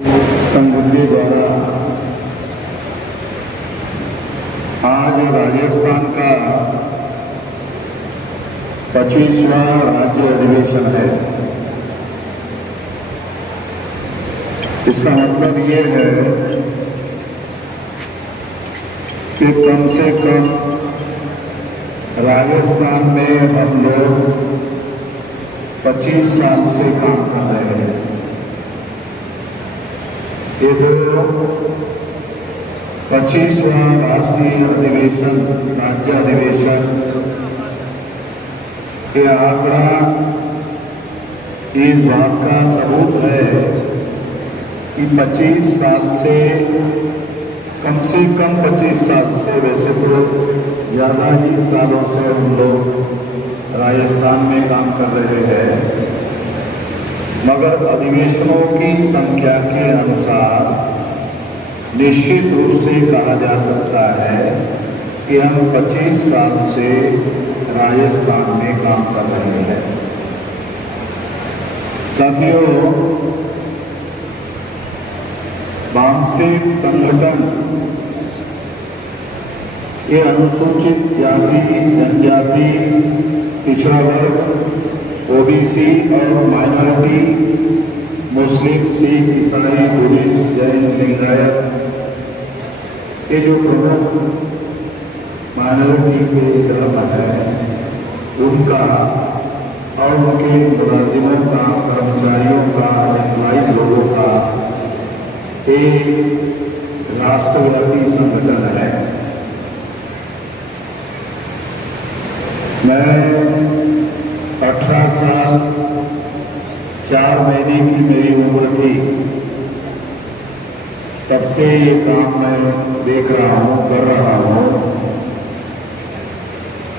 संगठन द्वारा आज राजस्थान का 25वां राज्य अधिवेशन है। इसका मतलब ये है कि कम से कम राजस्थान में हम लोग 25 साल से काम कर रहे हैं। ये जो 25वां राष्ट्रीय अधिवेशन, राज्य अधिवेशन, ये आंकड़ा इस बात का सबूत है कि 25 साल से कम 25 साल से, वैसे तो ज़्यादा ही सालों से हम लोग राजस्थान में काम कर रहे हैं, मगर अधिवेशनों की संख्या के अनुसार निश्चित रूप से कहा जा सकता है कि हम 25 साल से राजस्थान में काम कर रहे हैं। साथियों, वामसिक संगठन ये अनुसूचित जाति, जनजाति, पिछड़ा वर्ग, ओबीसी और माइनॉरिटी, मुस्लिम, सिख, ईसाई, बुद्धिस्ट, जैन, लिंगायत, ये जो प्रमुख माइनॉरिटी के धर्म है उनका और उनके मुलाजिमों का, कर्मचारियों का, एम्प्लॉइज लोगों का एक राष्ट्रव्यापी संगठन है। मैं 18 साल 4 महीने की मेरी उम्र थी, तब से ये काम मैं देख रहा हूँ, कर रहा हूँ।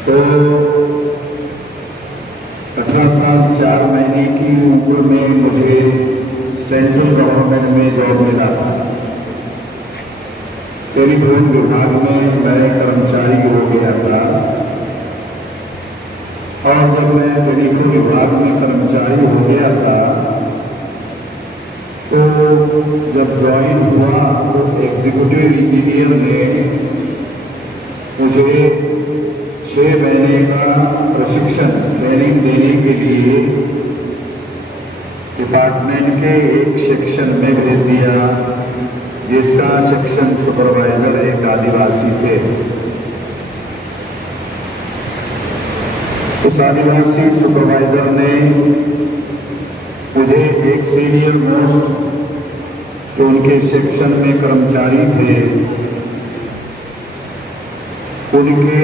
तो 18 साल 4 महीने की उम्र में मुझे सेंट्रल गवर्नमेंट में जॉब मिला था। टेलीफोन विभाग में मैं कर्मचारी हो गया था, और जब मैं टेलीफोन विभाग में कर्मचारी हो गया था तो जब ज्वाइन हुआ तो एग्जीक्यूटिव इंजीनियर ने मुझे 6 महीने का प्रशिक्षण, ट्रेनिंग देने के लिए डिपार्टमेंट के एक सेक्शन में भेज दिया, जिसका सेक्शन सुपरवाइजर एक आदिवासी थे। उस आदिवासी सुपरवाइजर ने मुझे एक सीनियर मोस्ट जो उनके सेक्शन में कर्मचारी थे, उनके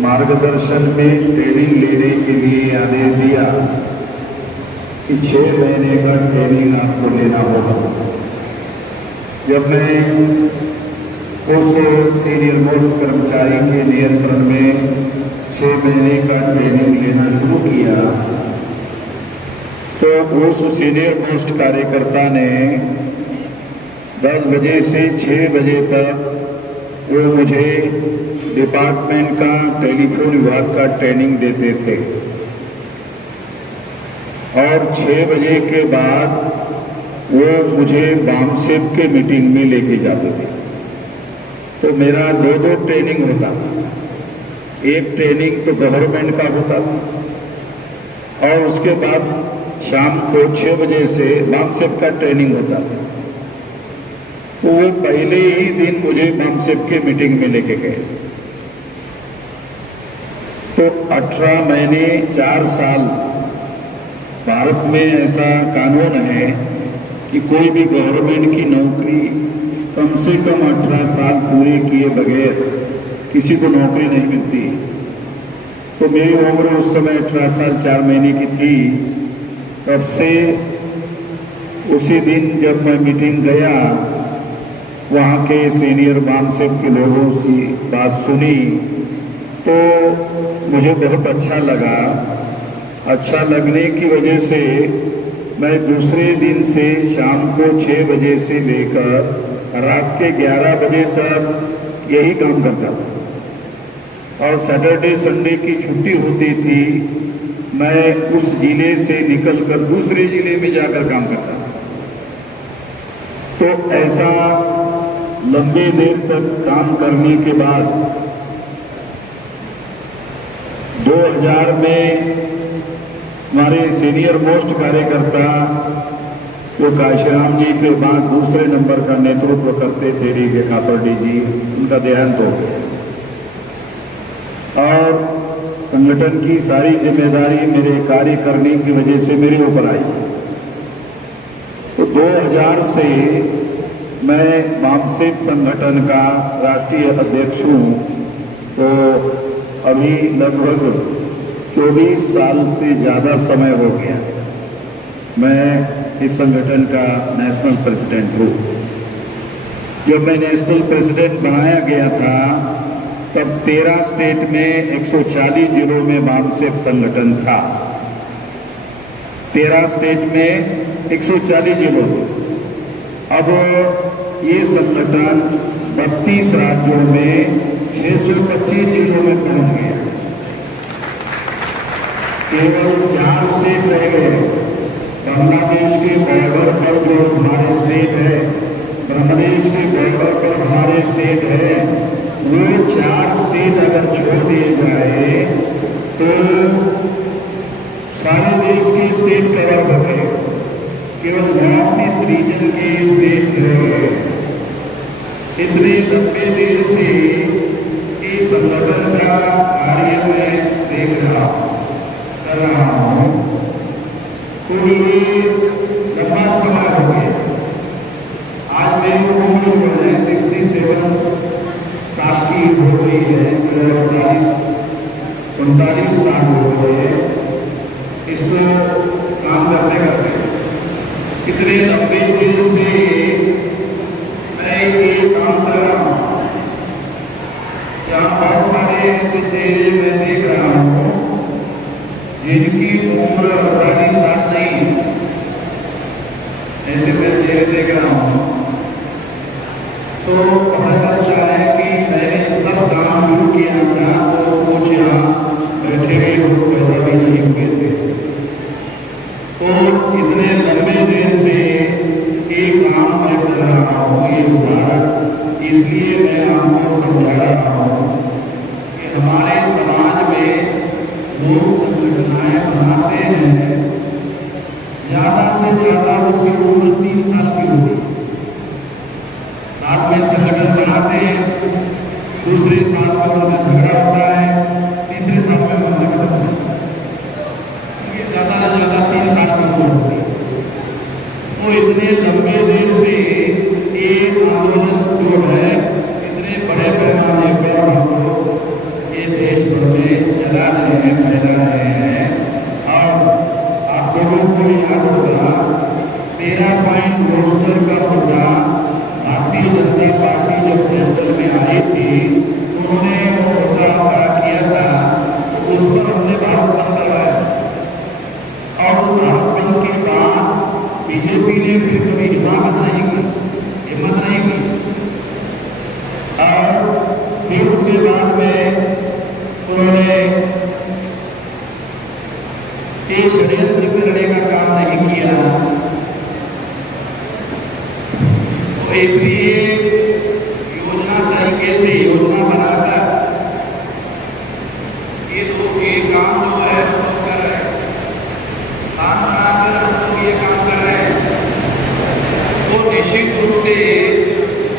मार्गदर्शन में ट्रेनिंग लेने के लिए आदेश दिया कि 6 महीने का ट्रेनिंग आपको लेना होगा। जब मैं उस सीनियर मोस्ट कर्मचारी के नियंत्रण में 6 महीने का ट्रेनिंग लेना शुरू किया तो उस सीनियर मोस्ट कार्यकर्ता ने 10 बजे से 6 बजे तक वो मुझे डिपार्टमेंट का, टेलीफोन विभाग का ट्रेनिंग देते थे, और 6 बजे के बाद वो मुझे बामसेप के मीटिंग में लेके जाते थे। तो मेरा 2 ट्रेनिंग होता था। एक ट्रेनिंग तो गवर्नमेंट का होता था और उसके बाद शाम को 6 बजे से बामसेप का ट्रेनिंग होता था। तो वो पहले ही दिन मुझे बामसेप के मीटिंग में लेके गए। तो 18 महीने 4 साल भारत में ऐसा कानून है कि कोई भी गवर्नमेंट की नौकरी कम से कम 18 साल पूरे किए बगैर किसी को नौकरी नहीं मिलती। तो मेरी उम्र उस समय 18 साल 4 महीने की थी। तब से उसी दिन जब मैं मीटिंग गया, वहाँ के सीनियर बामसेप के लोगों से बात सुनी तो मुझे बहुत अच्छा लगा। अच्छा लगने की वजह से मैं दूसरे दिन से शाम को 6 बजे से लेकर रात के 11 बजे तक यही काम करता था, और सैटरडे संडे की छुट्टी होती थी। मैं उस जिले से निकलकर दूसरे जिले में जाकर काम करता था। तो ऐसा लंबे देर तक काम करने के बाद 2000 में हमारे सीनियर मोस्ट कार्यकर्ता जो काशीराम जी के बाद दूसरे नंबर का नेतृत्व करते थे डी के कापड़डी जी, उनका देहांत हो गया और संगठन की सारी जिम्मेदारी मेरे कार्य करने की वजह से मेरे ऊपर आई। तो 2000 से मैं वामसेफ संगठन का राष्ट्रीय अध्यक्ष हूँ। तो अभी लगभग 24 साल से ज़्यादा समय हो गया मैं इस संगठन का नेशनल प्रेसिडेंट हूँ। जब मैं नेशनल प्रेसिडेंट बनाया गया था तब 13 स्टेट में 140 जिलों में वामसेफ संगठन था। 13 स्टेट में 140 जिलों में। अब ये संगठन 32 राज्यों में 625 जिलों में पहुंच गया। केवल 4 स्टेट रह गए। बांग्लादेश के बॉर्डर पर जो हमारे स्टेट है, बांग्लादेश के बॉर्डर पर हमारे स्टेट है, वो 4 स्टेट अगर छोड़ दिए जाए तो सारे देश के स्टेट कवर हो गए। केवल नॉर्थ ईस्ट रीजन के स्टेट रहे। इतने लंबे देर से इस संगठन का कार्य मैं देख रहा कर रहा हूँ। तो ये लंबा समय हो गया। आज मेरी उम्र हो गई 67 साल की हो गई है। 39 साल हो गए इसको काम करते करते। इतने लंबे दिन से मैं ये काम कर रहा हूँ। यहाँ बहुत सारे ऐसे चेहरे मैं देख रहा हूँ जिनकी उम्र 48 साल नहीं। ऐसे मैं चेहरे देख रहा हूँ तो पता चलता है कि मैंने तब काम शुरू किया था तो कुछ यहाँ बैठे हुए लोग पैदा भी नहीं हुए थे। तो इतने लंबे देर से एक काम मैं कर रहा हूँ ये हुआ। इसलिए मैं आपको समझा रहा हूँ कि हमारे समाज में लोग संगठनाएं बनाते हैं, ज़्यादा से ज़्यादा उसकी उम्र 3 साल की होगी। साथ में संगठन बनाते हैं, दूसरे साल में उनका झगड़ा होता है, तीसरे साल में उनका खत्म होता है। ज़्यादा से ज़्यादा 3 साल की उम्र होती है। तो इतने लंबे देर से एक आंदोलन जो है इतने बड़े पैमाने पर हम लोग ये देश भर में चला रहे हैं, फैला रहे हैं। और आप लोगों को याद होगा 13 पॉइंट रोस्टर का मुद्दा भारतीय जनता पार्टी जब सेंट्रल में आई थी उन्होंने वो मुद्दा खड़ा किया था। तो उस पर हमने भारत बंद करवाया और भारत बंद के बाद बीजेपी ने फिर कभी हिम्मत नहीं की। और फिर उसके बाद में उन्होंने एक षड्यंत्र करने का काम नहीं किया। तो इसलिए योजना तरीके से योजना बनाकर ये लोग ये काम जो है वो कर रहे हैं। प्लान बनाकर हम लोग ये काम कर रहे हैं। तो निश्चित रूप से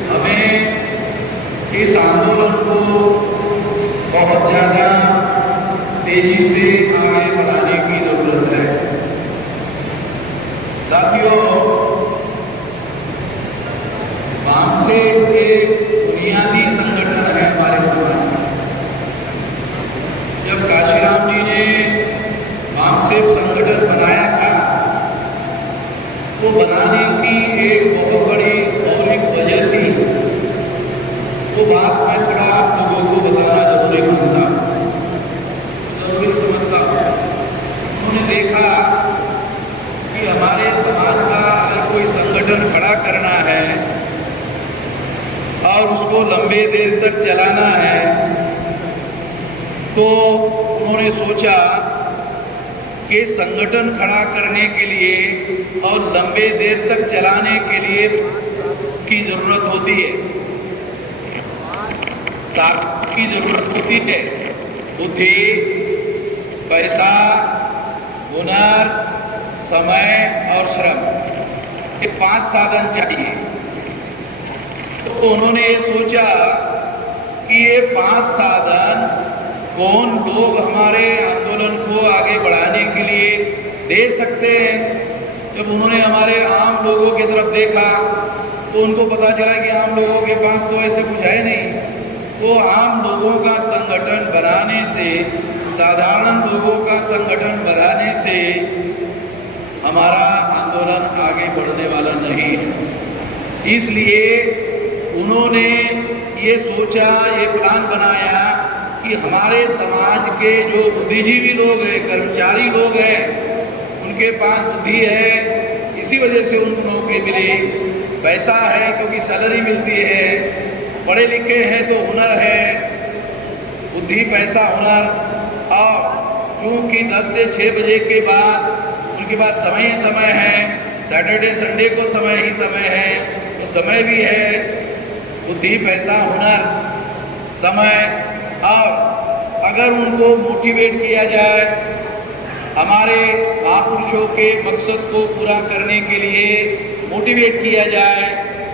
हमें इस आंदोलन को बहुत ज़्यादा तेजी से आगे बढ़ाने की जरूरत है। साथियों, वामसेफ एक बुनियादी संगठन है हमारे समाज का। जब काशीराम जी ने वामसेफ संगठन बनाया था तो बनाने की एक बहुत बड़ी मौलिक वजह थी। वो बात मैं थोड़ा आप लोगों को बताना जरूरी मानता जरूरी समझता हूँ। उन्होंने देखा कि हमारे समाज का अगर कोई संगठन खड़ा करना है और उसको लंबे देर तक चलाना है तो उन्होंने सोचा कि संगठन खड़ा करने के लिए और लंबे देर तक चलाने के लिए की जरूरत होती है, साथ की जरूरत होती है। बुद्धि, पैसा, हुनर, समय और श्रम, ये 5 साधन चाहिए। तो उन्होंने ये सोचा कि ये 5 साधन कौन लोग हमारे आंदोलन को आगे बढ़ाने के लिए दे सकते हैं। जब उन्होंने हमारे आम लोगों की तरफ देखा तो उनको पता चला कि आम लोगों के पास तो ऐसे कुछ है नहीं। तो आम लोगों का संगठन बनाने से, साधारण लोगों का संगठन बनाने से हमारा आंदोलन आगे बढ़ने वाला नहीं है। इसलिए उन्होंने ये सोचा, ये प्लान बनाया कि हमारे समाज के जो बुद्धिजीवी लोग हैं, कर्मचारी लोग हैं, उनके पास बुद्धि है, इसी वजह से उनको नौकरी मिली। पैसा है क्योंकि सैलरी मिलती है, पढ़े लिखे हैं तो हुनर है, बुद्धि, पैसा, हुनर। और क्योंकि 10 से 6 बजे के बाद उनके पास समय ही समय है, सैटरडे संडे को समय ही समय है, तो समय भी है, बुद्धि, पैसा, हुनर, समय। और अगर उनको मोटिवेट किया जाए, हमारे महापुरुषों के मकसद को पूरा करने के लिए मोटिवेट किया जाए,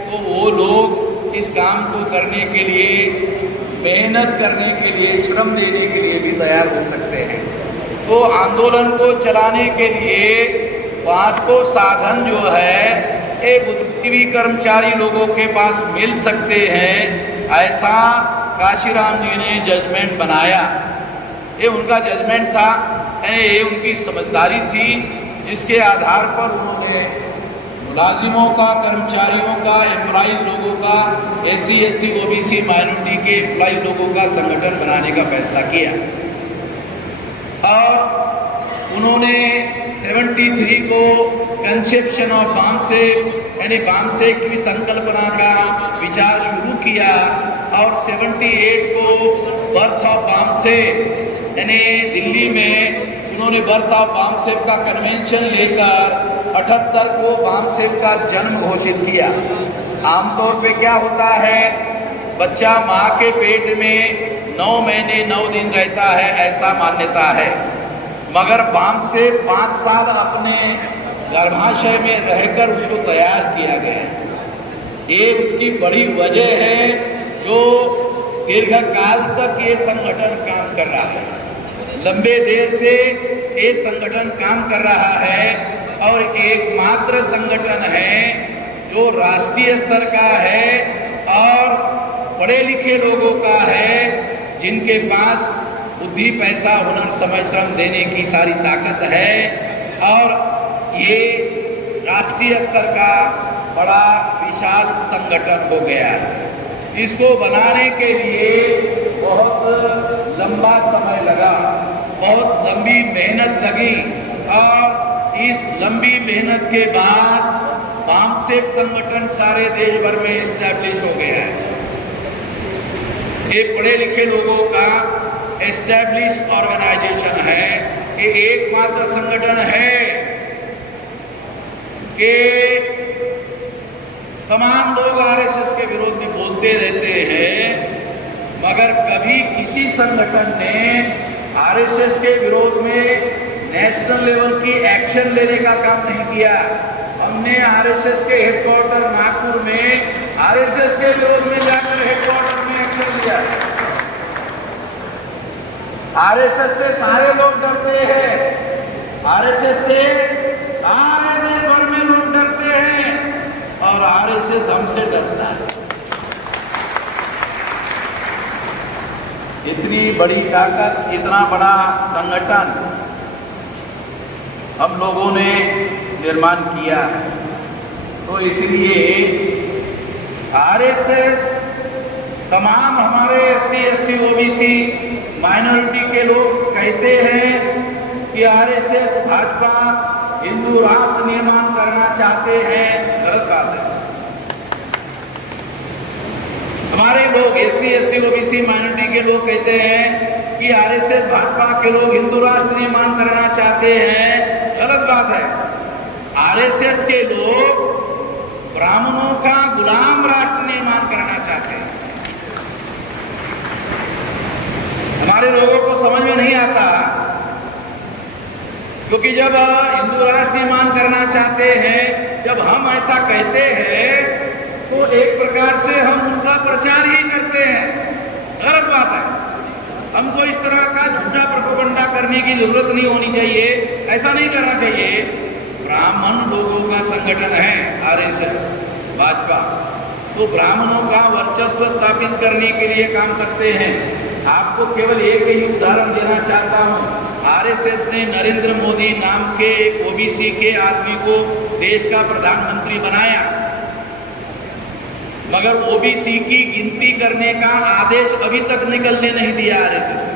तो वो लोग इस काम को करने के लिए, मेहनत करने के लिए, श्रम देने के लिए भी तैयार हो सकते हैं। तो आंदोलन को चलाने के लिए 5 साधन जो है ये बुद्धिजीवी कर्मचारी लोगों के पास मिल सकते हैं, ऐसा काशीराम जी ने जजमेंट बनाया। ये उनका जजमेंट था, ये उनकी समझदारी थी, जिसके आधार पर उन्होंने मुलाजिमों का, कर्मचारियों का, एम्प्लॉइज लोगों का, SC ST OBC माइनॉरिटी के एम्प्लॉइज लोगों का संगठन बनाने का फैसला किया। और उन्होंने 73 को कंसेप्शन ऑफ बामसेफ यानी बामसेफ की संकल्पना का विचार शुरू किया, और 78 को बर्थ ऑफ बामसेफ यानी दिल्ली में उन्होंने बर्थ ऑफ बामसेफ का कन्वेंशन लेकर 78 को बामसेफ का जन्म घोषित किया। आमतौर पे क्या होता है, बच्चा माँ के पेट में 9 महीने 9 दिन रहता है, ऐसा मान्यता है। मगर बामसेफ 5 साल अपने गर्भाशय में रहकर उसको तैयार किया गया। ये उसकी बड़ी वजह है जो दीर्घकाल तक ये संगठन काम कर रहा है, लंबे देर से ये संगठन काम कर रहा है, और एकमात्र संगठन है जो राष्ट्रीय स्तर का है और पढ़े लिखे लोगों का है, जिनके पास बुद्धि, पैसा, हुनर, समय, श्रम देने की सारी ताकत है। और ये राष्ट्रीय स्तर का बड़ा विशाल संगठन हो गया है। इसको बनाने के लिए बहुत लंबा समय लगा, बहुत लंबी मेहनत लगी, और इस लंबी मेहनत के बाद बामसेफ संगठन सारे देश भर में एस्टैब्लिश हो गया है। ये पढ़े लिखे लोगों का एस्टैब्लिश ऑर्गेनाइजेशन है। ये एकमात्र संगठन है कि तमाम लोग RSS के विरोध में बोलते रहते हैं, मगर कभी किसी संगठन ने RSS के विरोध में नेशनल लेवल की एक्शन लेने का काम नहीं किया। हमने RSS के हेडक्वार्टर नागपुर में RSS के विरोध में जाकर हेडक्वार्टर में एक्शन लिया। RSS से सारे लोग डरते हैं, RSS से सारे देश भर में लोग डरते हैं, और RSS हमसे डरता है। इतनी बड़ी ताकत, इतना बड़ा संगठन हम लोगों ने निर्माण किया, तो इसलिए RSS तमाम हमारे SC ST OBC माइनॉरिटी के लोग कहते हैं कि RSS भाजपा हिंदू राष्ट्र निर्माण करना चाहते हैं, गलत बात है। हमारे लोग SC ST OBC माइनॉरिटी के लोग कहते हैं कि RSS भाजपा के लोग हिंदू राष्ट्र निर्माण करना चाहते हैं, गलत बात है। RSS के लोग ब्राह्मणों का गुलाम चाहते हैं। हमारे लोगों को समझ में नहीं आता, क्योंकि जब हिंदू राष्ट्र निर्माण करना चाहते हैं, जब हम ऐसा कहते हैं तो एक प्रकार से हम उनका प्रचार ही करते हैं। गलत बात है। हमको इस तरह का झूठा प्रोपेगेंडा करने की जरूरत नहीं होनी चाहिए, ऐसा नहीं करना चाहिए। ब्राह्मण लोगों का संगठन है आरएसएस, भाजपा, तो ब्राह्मणों का वर्चस्व स्थापित करने के लिए काम करते हैं। आपको केवल एक ही उदाहरण देना चाहता हूं। आरएसएस ने नरेंद्र मोदी नाम के ओबीसी के आदमी को देश का प्रधानमंत्री बनाया, मगर ओबीसी की गिनती करने का आदेश अभी तक निकलने नहीं दिया आरएसएस ने।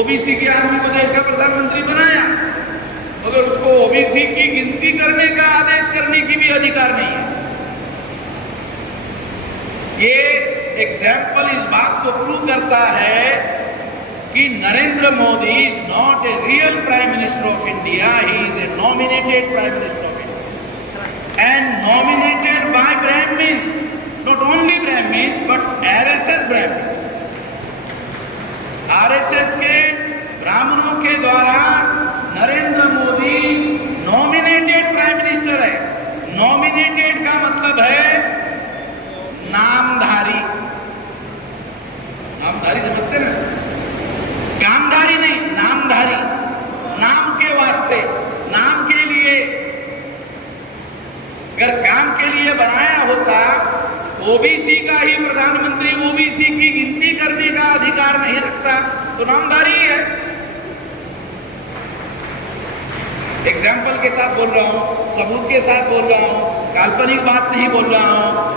ओबीसी के आदमी को देश का प्रधानमंत्री बनाया, मगर उसको ओबीसी की गिनती करने का आदेश करने की भी अधिकार नहीं है। ये एग्जाम्पल इस बात को प्रूव करता है कि Narendra Modi is not a real prime minister of India, he is a nominated prime minister of India and nominated by Brahmins, not only Brahmins but RSS Brahmins. RSS के ब्राह्मणों के द्वारा Narendra Modi nominated prime minister है। नॉमिनेटेड का मतलब है नामधारी। नामधारी समझते ना, कामधारी नहीं, नामधारी, नाम के वास्ते, नाम के लिए। अगर काम के लिए बनाया होता, ओबीसी का ही प्रधानमंत्री ओबीसी की गिनती करने का अधिकार नहीं रखता, तो नामधारी ही है। एग्जाम्पल के साथ बोल रहा हूं, सबूत के साथ बोल रहा हूं, काल्पनिक बात नहीं बोल रहा हूं।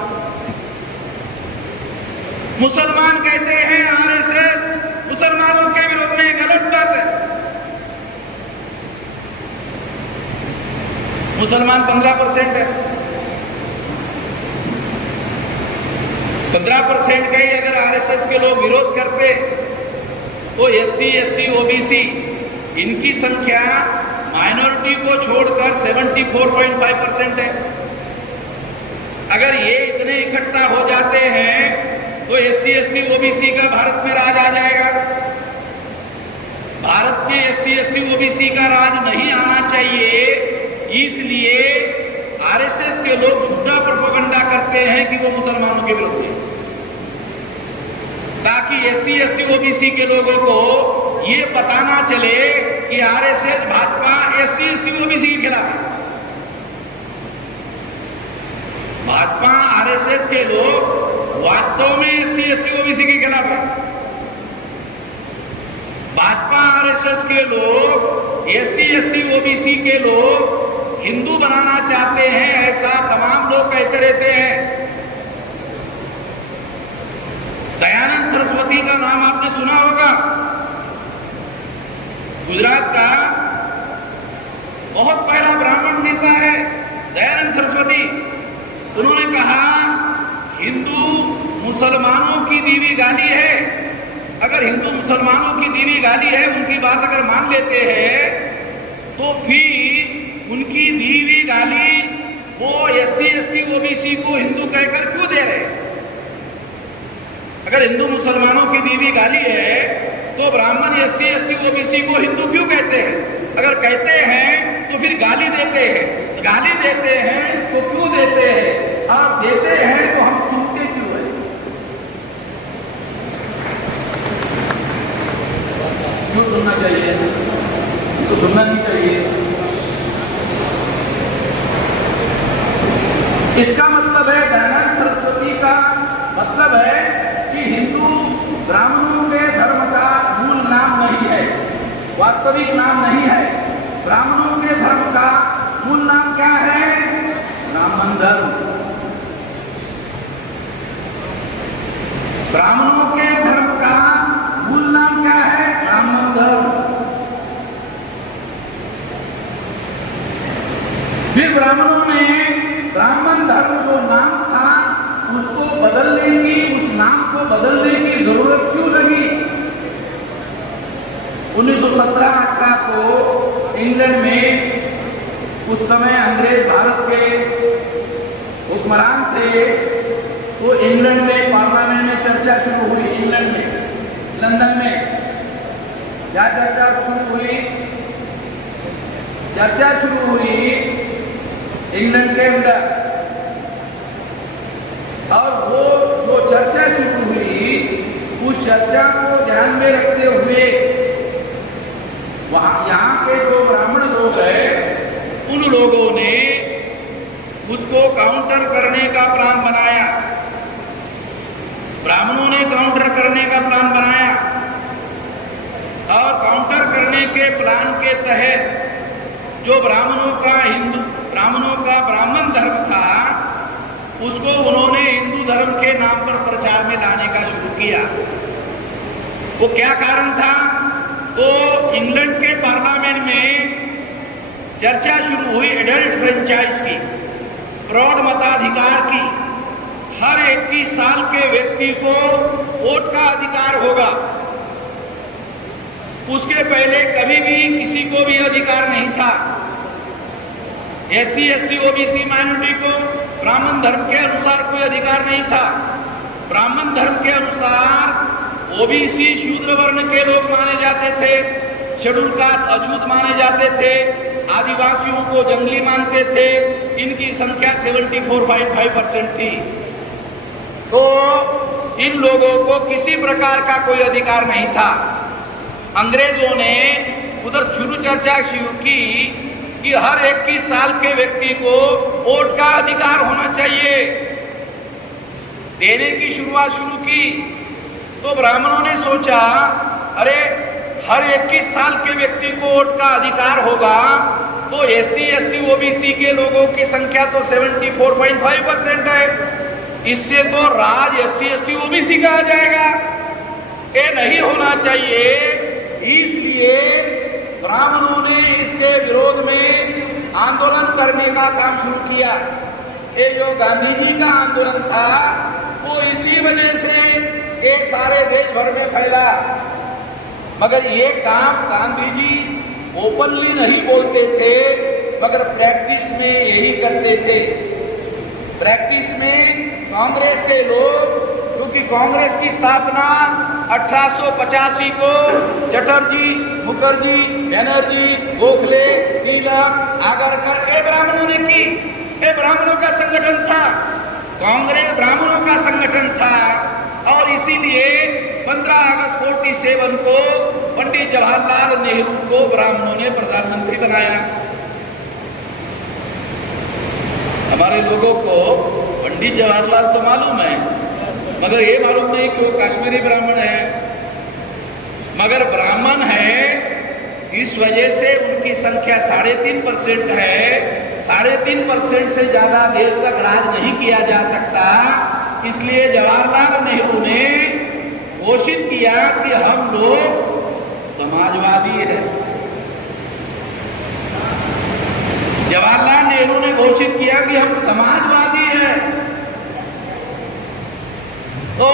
मुसलमान कहते हैं आरएसएस मुसलमानों के विरोध में, गलत बात है। मुसलमान 15% है। 15% का ही अगर आरएसएस के लोग विरोध करते तो एससी, एसटी, ओबीसी इनकी संख्या माइनॉरिटी को छोड़कर 74.5% है। अगर ये इतने इकट्ठा हो जाते हैं तो एससी, एसटी, ओबीसी का भारत में राज आ जाएगा। भारत में एससी, एसटी, ओबीसी का राज नहीं आना चाहिए, इसलिए आरएसएस के लोग झूठा प्रोपेगेंडा करते हैं कि वो मुसलमानों के विरुद्ध है, ताकि एससी, एसटी, ओबीसी के लोगों को ये पता ना चले कि RSS, Bhajpa SC, ST, OBC के खिलाफ है। भाजपा, आरएसएस के लोग वास्तव में एससी, एसटी, ओबीसी के खिलाफ है। भाजपा, आरएसएस के लोग एससी, एसटी, ओबीसी के लोग हिंदू बनाना चाहते हैं, ऐसा तमाम लोग कहते रहते हैं। दयानंद सरस्वती का नाम आपने सुना होगा, गुजरात का बहुत पहला ब्राह्मण नेता है दयानंद सरस्वती। उन्होंने कहा हिंदू मुसलमानों की दी हुई गाली है। अगर हिंदू मुसलमानों की दी हुई गाली है, उनकी बात अगर मान लेते हैं, तो फिर उनकी दी हुई गाली वो एससी, एसटी, ओबीसी को हिंदू कहकर क्यों दे रहे? अगर हिंदू मुसलमानों की दी हुई गाली है तो ब्राह्मण एससी, एसटी, ओबीसी को हिंदू क्यों कहते हैं? अगर कहते हैं तो फिर गाली देते हैं। गाली देते हैं तो क्यों देते हैं? आप देते हैं तो हम सुनते क्यों हैं? क्यों सुनना चाहिए? तो सुनना नहीं चाहिए। इसका मतलब है, दयानंद सरस्वती का मतलब है कि हिंदू ब्राह्मणों के धर्म का मूल नाम नहीं है, वास्तविक नाम नहीं है। ब्राह्मणों के धर्म का मूल नाम क्या है? ब्राह्मण धर्म। ब्राह्मणों के धर्म का मूल नाम क्या है? ब्राह्मण धर्म। फिर ब्राह्मणों ने ब्राह्मण धर्म जो नाम था उसको बदलने की, उस नाम को बदलने की जरूरत क्यों लगी? 1917-18 को इंग्लैंड में उस समय अंग्रेज भारत के हुक्मरान थे, तो इंग्लैंड में पार्लियामेंट में चर्चा शुरू हुई, इंग्लैंड में, लंदन में क्या चर्चा शुरू हुई? चर्चा शुरू हुई इंग्लैंड के अंदर, और वो जो चर्चा शुरू हुई उस चर्चा को ध्यान में रखते हुए वहां यहाँ के जो ब्राह्मण लोग हैं उन लोगों ने उसको काउंटर करने का प्लान बनाया। ब्राह्मणों ने काउंटर करने का प्लान बनाया और काउंटर करने के प्लान के तहत जो ब्राह्मणों का ब्राह्मण धर्म था उसको उन्होंने हिंदू धर्म के नाम पर प्रचार में लाने का शुरू किया। वो क्या कारण था? तो इंग्लैंड के पार्लियामेंट में चर्चा शुरू हुई एडल्ट फ्रेंचाइज की, प्रौढ़ मताधिकार की। हर 21 साल के व्यक्ति को वोट का अधिकार होगा। उसके पहले कभी भी किसी को भी अधिकार नहीं था। SC, ST, OBC माइनॉरिटी को ब्राह्मण धर्म के अनुसार कोई अधिकार नहीं था। ब्राह्मण धर्म के अनुसार OBC शूद्र वर्ण के लोग माने जाते थे, शेड्यूल कास्ट अछूत माने जाते थे, आदिवासियों को जंगली मानते थे। इनकी संख्या 74.5% थी। तो इन लोगों को किसी प्रकार का कोई अधिकार नहीं था। अंग्रेजों ने उधर शुरू चर्चा शुरू की कि हर 21 साल के व्यक्ति को वोट का अधिकार होना चाहिए। देने की शुरुआत शुरू की तो ब्राह्मणों ने सोचा, अरे हर 21 साल के व्यक्ति को वोट का अधिकार होगा तो SC, ST, OBC के लोगों की संख्या तो 74.5% है। इससे तो राज SC, ST, OBC कहा जाएगा। ये नहीं होना चाहिए। इसलिए ब्राह्मणों ने इसके विरोध में आंदोलन करने का काम शुरू किया। ये जो गांधी जी का आंदोलन था वो इसी वजह से ये सारे देश भर में फैला। मगर ये काम गांधी जी ओपनली नहीं बोलते थे, मगर प्रैक्टिस में यही करते थे। प्रैक्टिस में कांग्रेस के लोग, क्योंकि कांग्रेस की स्थापना 1885 को चटर्जी, मुखर्जी, बनर्जी, गोखले, तिलक, आगरकर ये ब्राह्मणों ने की। ये ब्राह्मणों का संगठन था, कांग्रेस ब्राह्मणों का संगठन था। और इसीलिए 15 अगस्त 47 को पंडित जवाहरलाल नेहरू को ब्राह्मणों ने प्रधानमंत्री बनाया। हमारे लोगों को पंडित जवाहरलाल तो मालूम है, मगर ये मालूम नहीं कि वो कश्मीरी ब्राह्मण है। मगर ब्राह्मण है, इस वजह से उनकी संख्या 3.5% है। 3.5% से ज्यादा देर तक राज नहीं किया जा सकता। इसलिए जवाहरलाल नेहरू ने घोषित किया कि हम लोग समाजवादी हैं। जवाहरलाल नेहरू ने घोषित किया कि हम समाजवादी हैं। तो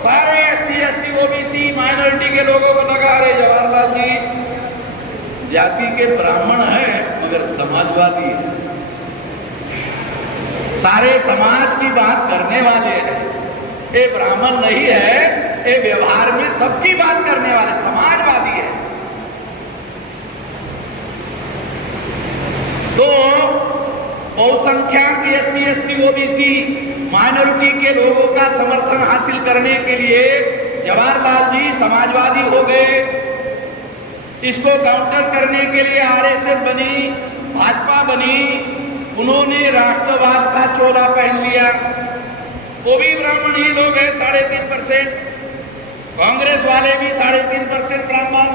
सारे SC, ST, OBC माइनॉरिटी के लोगों को लगा, अरे जवाहरलाल जी जाति के ब्राह्मण हैं मगर समाजवादी है, सारे समाज की बात करने वाले हैं। ये ब्राह्मण नहीं है, ये व्यवहार में सबकी बात करने वाले समाजवादी है। तो बहुसंख्यक SC, ST, OBC माइनॉरिटी के लोगों का समर्थन हासिल करने के लिए जवाहरलाल जी समाजवादी हो गए। इसको काउंटर करने के लिए RSS बनी, भाजपा बनी। उन्होंने राष्ट्रवाद का चोला पहन लिया। वो भी ब्राह्मण ही लोग हैं, 3.5%। कांग्रेस वाले भी 3.5% ब्राह्मण,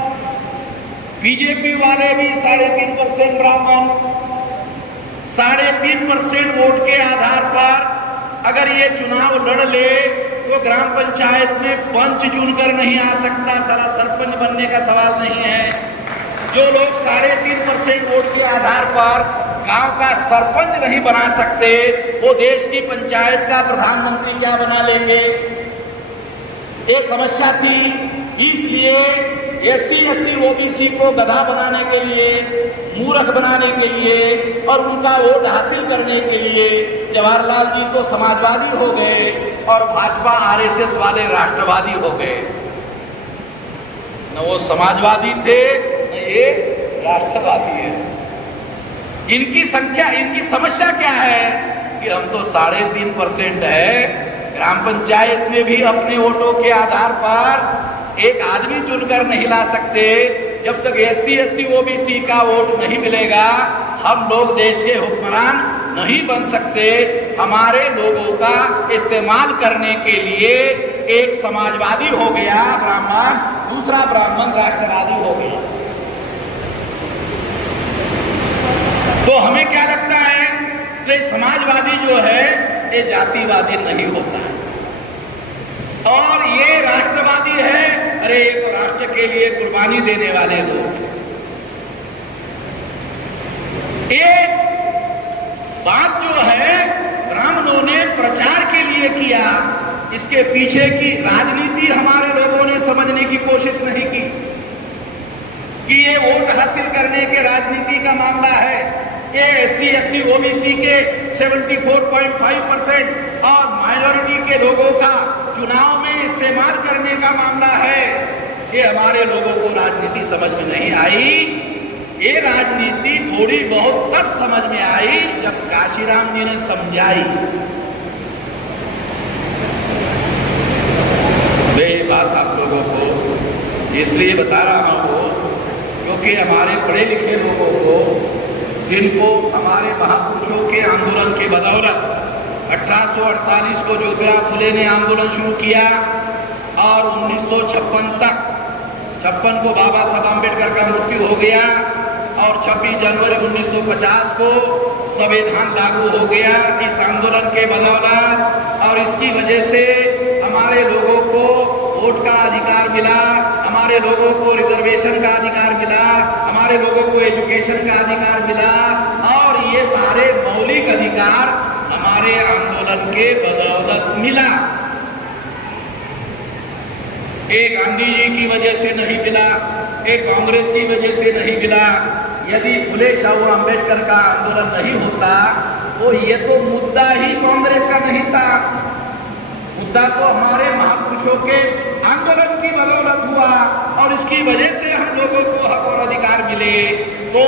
बीजेपी वाले भी 3.5% ब्राह्मण। 3.5% वोट के आधार पर अगर ये चुनाव लड़ ले तो ग्राम पंचायत में पंच चुनकर नहीं आ सकता, सारा सरपंच बनने का सवाल नहीं है। जो लोग 3.5% वोट के आधार पर गांव का सरपंच नहीं बना सकते, वो देश की पंचायत का प्रधानमंत्री क्या बना लेंगे? ये समस्या थी। इसलिए SC/ST OBC को गधा बनाने के लिए, मूर्ख बनाने के लिए और उनका वोट हासिल करने के लिए जवाहरलाल जी तो समाजवादी हो गए और भाजपा RSS वाले राष्ट्रवादी हो गए। न वो समाजवादी थे न ये राष्ट्रवादी है। इनकी संख्या, इनकी समस्या क्या है कि हम तो 3.5% है। ग्राम पंचायत में भी अपने वोटों के आधार पर एक आदमी चुनकर नहीं ला सकते। जब तक SC/ST OBC का वोट नहीं मिलेगा हम लोग देश के हुक्मरान नहीं बन सकते। हमारे लोगों का इस्तेमाल करने के लिए एक समाजवादी हो गया ब्राह्मण, दूसरा ब्राह्मण राष्ट्रवादी हो गया। तो हमें क्या लगता है कि समाजवादी जो है ये जातिवादी नहीं होता है और ये राष्ट्रवादी है। अरे एक राष्ट्र के लिए कुर्बानी देने वाले लोग। एक बात जो है ब्राह्मणों ने प्रचार के लिए किया, इसके पीछे की राजनीति हमारे लोगों ने समझने की कोशिश नहीं की कि ये वोट हासिल करने के राजनीति का मामला है। ये SC/ST OBC के 74.5% और माइनॉरिटी के लोगों का चुनाव में इस्तेमाल करने का मामला है। ये हमारे लोगों को राजनीति समझ में नहीं आई। ये राजनीति थोड़ी बहुत तब समझ में आई जब काशीराम जी ने समझाई। मैं ये बात आप लोगों को इसलिए बता रहा हूं क्योंकि हमारे पढ़े लिखे लोगों को, जिनको हमारे महापुरुषों के आंदोलन के बदौलत 1848 को ज्योतिराव फुले ने आंदोलन शुरू किया और 1956 तक, 56 को बाबा साहब आम्बेडकर का मृत्यु हो गया और 26 जनवरी 1950 को संविधान लागू हो गया इस आंदोलन के बदौलत। और इसकी वजह से हमारे लोगों को वोट का अधिकार मिला, हमारे लोगों को रिजर्वेशन का अधिकार मिला, हमारे लोगों को एजुकेशन का अधिकार मिला और ये सारे मौलिक अधिकार हमारे आंदोलन के बदौलत मिला। एक गांधी जी की वजह से नहीं मिला, एक कांग्रेस की वजह से नहीं मिला। यदि फुले शाहू आम्बेडकर का आंदोलन नहीं होता तो ये तो मुद्दा ही कांग्रेस का नहीं था, मुद्दा तो हमारे महापुरुषों के आंदोलन की बदौलत हुआ और इसकी वजह से हम लोगों को हक और अधिकार मिले। तो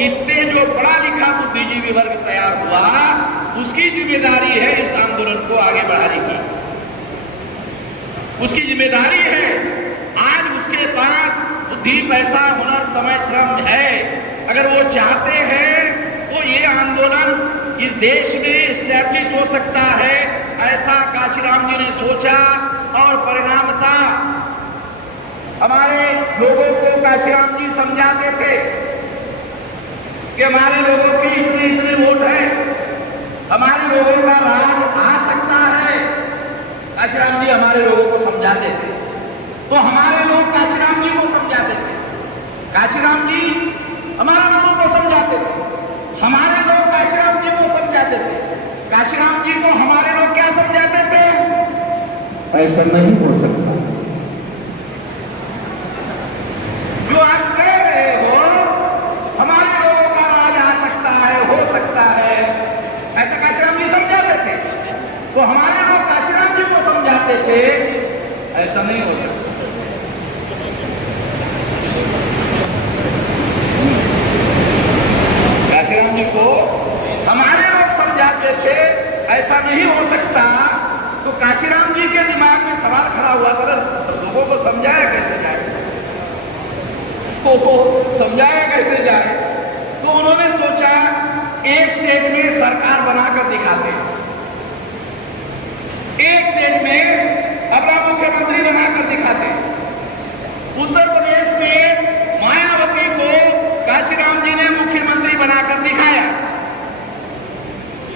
इससे जो पढ़ा लिखा बुद्धिजीवी वर्ग तैयार हुआ उसकी जिम्मेदारी है इस आंदोलन को आगे बढ़ाने की, उसकी जिम्मेदारी है। आज उसके पास बुद्धि, पैसा, हुनर, समय, श्रम है। अगर वो चाहते हैं तो ये आंदोलन इस देश में इस्टेब्लिश हो सकता है। ऐसा काशीराम जी ने सोचा और परिणामतः हमारे लोगों को काशीराम जी समझाते थे कि हमारे लोगों के इतने इतने वोट है, हमारे लोगों का राज आ सकता है। काशीराम जी हमारे लोगों को समझाते थे तो हमारे लोग काशीराम जी को समझाते थे, काशीराम जी हमारे लोगों को समझाते थे, हमारे लोग काशीराम जी को समझाते थे, काशीराम जी को हमारे लोग क्या समझाते थे? ऐसा नहीं हो सकता जो आप कह रहे हो हमारे लोगों का राज आ सकता है, हो सकता है, ऐसा काशीराम जी समझाते थे। तो हमारे लोग काशीराम जी को समझाते थे ऐसा नहीं हो सकता। काशीराम जी को हमारे लोग समझाते थे ऐसा नहीं हो सकता। तो काशीराम जी के दिमाग में सवाल खड़ा हुआ, लोगों को समझाया कैसे जाए, तो समझाया कैसे जाए? तो उन्होंने सोचा एक स्टेट में सरकार बनाकर दिखाते हैं, एक स्टेट में अपना मुख्यमंत्री बनाकर दिखाते हैं। उत्तर प्रदेश में मायावती को काशीराम जी ने मुख्यमंत्री बनाकर दिखाया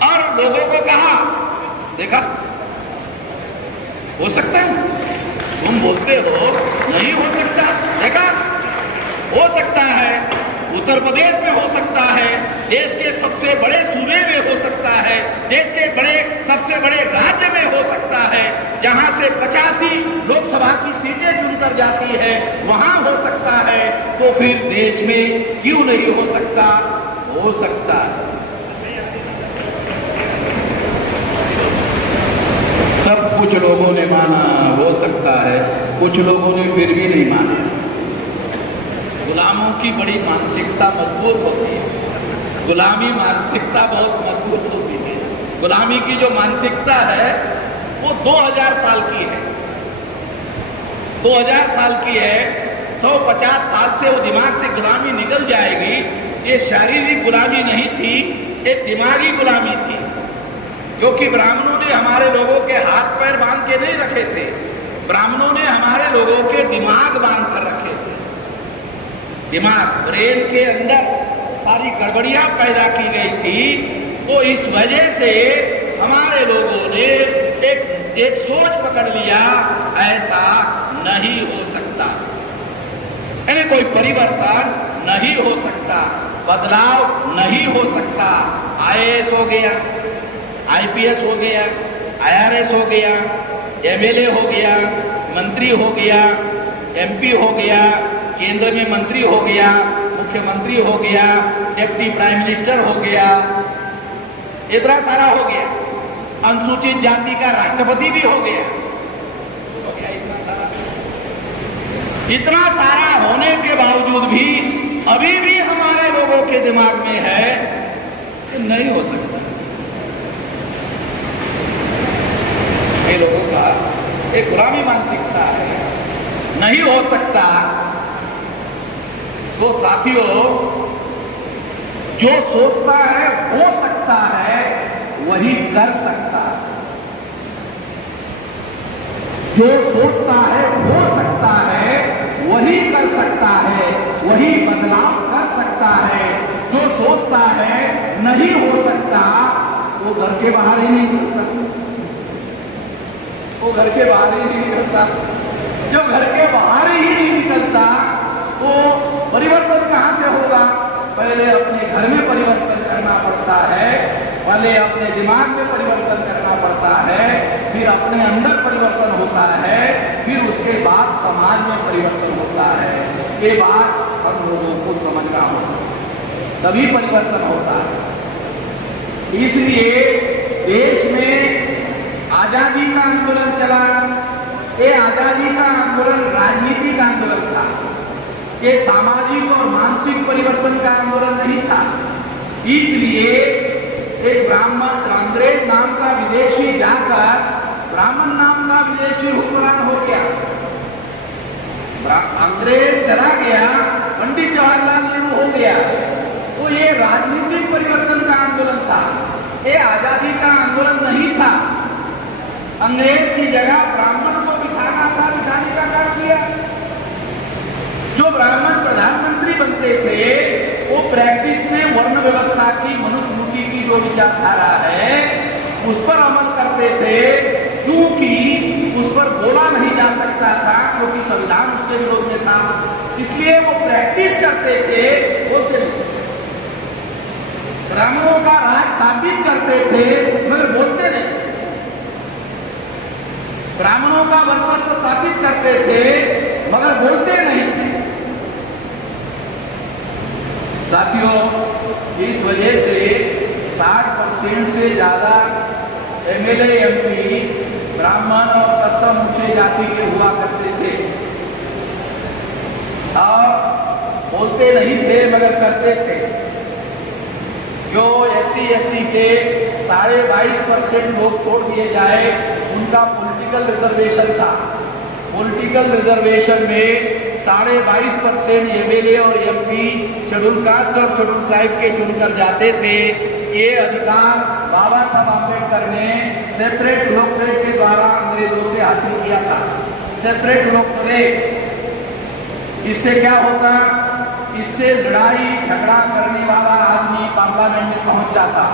और लोगों को कहा देखा हो सकता है, तुम बोलते हो नहीं हो सकता, देखा हो सकता है, उत्तर प्रदेश में हो सकता है, देश के सबसे बड़े सूबे में हो सकता है, देश के सबसे बड़े राज्य में हो सकता है। जहां से 85 लोकसभा की सीटें चुनकर जाती है वहां हो सकता है, तो फिर देश में क्यों नहीं हो सकता? हो सकता है। तब कुछ लोगों ने माना हो सकता है, कुछ लोगों ने फिर भी नहीं माना। गुलामों की बड़ी मानसिकता मजबूत होती है, गुलामी मानसिकता बहुत मजबूत होती है। गुलामी की जो मानसिकता है वो 2000 साल की है, 2000 साल की है। 150 साल से वो दिमाग से गुलामी निकल जाएगी। ये शारीरिक गुलामी नहीं थी, ये दिमागी गुलामी थी, क्योंकि ब्राह्मणों ने हमारे लोगों के हाथ पैर बांध के नहीं रखे थे, ब्राह्मणों ने हमारे लोगों के दिमाग बांध कर रखे थे। दिमाग, ब्रेन के अंदर सारी गड़बड़ियां पैदा की गई थी। तो इस वजह से हमारे लोगों ने एक सोच पकड़ लिया, ऐसा नहीं हो सकता, यानी कोई परिवर्तन नहीं हो सकता, बदलाव नहीं हो सकता। IAS हो गया, IPS हो गया, IRS हो गया, MLA हो गया, मंत्री हो गया, MP हो गया, केंद्र में मंत्री हो गया, मुख्यमंत्री हो गया, डिप्टी प्राइम मिनिस्टर हो गया, इतना सारा हो गया। अनुसूचित जाति का राष्ट्रपति भी हो गया, इतना सारा होने के बावजूद भी अभी भी हमारे लोगों के दिमाग में है कि नहीं हो सकता। ये लोगों का एक गुलामी मानसिकता है, नहीं हो सकता। तो साथियों, जो सोचता है हो सकता है वही कर सकता है, जो सोचता है हो सकता है वही कर सकता है, वही बदलाव कर सकता है। जो सोचता है नहीं हो सकता वो घर के बाहर ही नहीं निकलता, वो घर के बाहर ही नहीं निकलता। जो घर के बाहर ही नहीं निकलता वो परिवर्तन कहां से होगा? पहले अपने घर में परिवर्तन करना पड़ता है, पहले अपने दिमाग में परिवर्तन करना पड़ता है, फिर अपने अंदर परिवर्तन होता है, फिर उसके बाद समाज में परिवर्तन होता है। ये बात हम लोगों को समझना होगा, तभी परिवर्तन होता है। इसलिए देश में आजादी का आंदोलन चला। ये आजादी का आंदोलन राजनीतिक आंदोलन था, ये सामाजिक और मानसिक परिवर्तन का आंदोलन नहीं था। इसलिए एक ब्राह्मण अंग्रेज नाम का विदेशी जाकर ब्राह्मण नाम का विदेशी हुक्मरान हो गया। अंग्रेज चला गया, पंडित जवाहरलाल नेहरू हो गया। तो ये राजनीतिक परिवर्तन का आंदोलन था, ये आजादी का आंदोलन नहीं था। अंग्रेज की जगह ब्राह्मण को बिठाना था, बिठाने का काम किया। जो ब्राह्मण प्रधानमंत्री बनते थे वो प्रैक्टिस में वर्ण व्यवस्था की, मनुस्मृति की जो विचारधारा है उस पर अमल करते थे, क्योंकि उस पर बोला नहीं जा सकता था, क्योंकि संविधान उसके विरोध में था। इसलिए वो प्रैक्टिस करते थे, बोलते नहीं। ब्राह्मणों का राज स्थापित करते थे मगर बोलते नहीं। ब्राह्मणों का वर्चस्व स्थापित करते थे मगर बोलते नहीं थे। साथियों, इस वजह से 60% से ज्यादा MLA MP ब्राह्मण और तत्सम ऊंचे जाति के हुआ करते थे और बोलते नहीं थे मगर करते थे। जो SC ST के 22.5% लोग छोड़ दिए जाए, उनका पॉलिटिकल रिजर्वेशन था। पॉलिटिकल रिजर्वेशन में 22.5% MLA और MP शेड्यूल कास्ट और शेड्यूल ट्राइब के चुनकर जाते थे। ये अधिकार बाबा साहब आम्बेडकर ने सेपरेट इलेक्टोरेट के द्वारा अंग्रेजों से हासिल किया था। सेपरेट इलेक्टोरेट, इससे क्या होता? इससे लड़ाई झगड़ा करने वाला आदमी पार्लियामेंट में पहुंच जाता।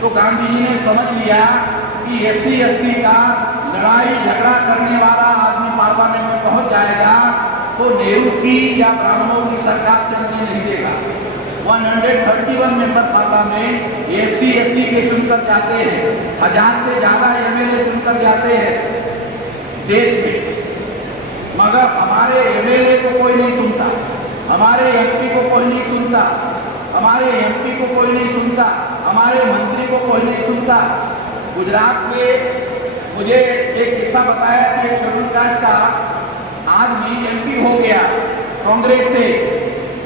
तो गांधी जी ने समझ लिया कि SC ST का लड़ाई झगड़ा करने वाला आदमी पार्लियामेंट में पहुंच जाएगा तो नेहरू की या ब्राह्मणों की सरकार चलने नहीं देगा। 131 मेंबर पार्लियामेंट SC ST के चुनकर जाते हैं, 1000 से ज्यादा MLA चुनकर जाते हैं देश में, मगर हमारे MLA को कोई नहीं सुनता, हमारे MP को कोई नहीं सुनता, हमारे MP को कोई नहीं सुनता, हमारे मंत्री को कोई नहीं सुनता। गुजरात में मुझे एक किस्सा बताया कि एक शेड्यूल कास्ट का आदमी MP हो गया कांग्रेस से,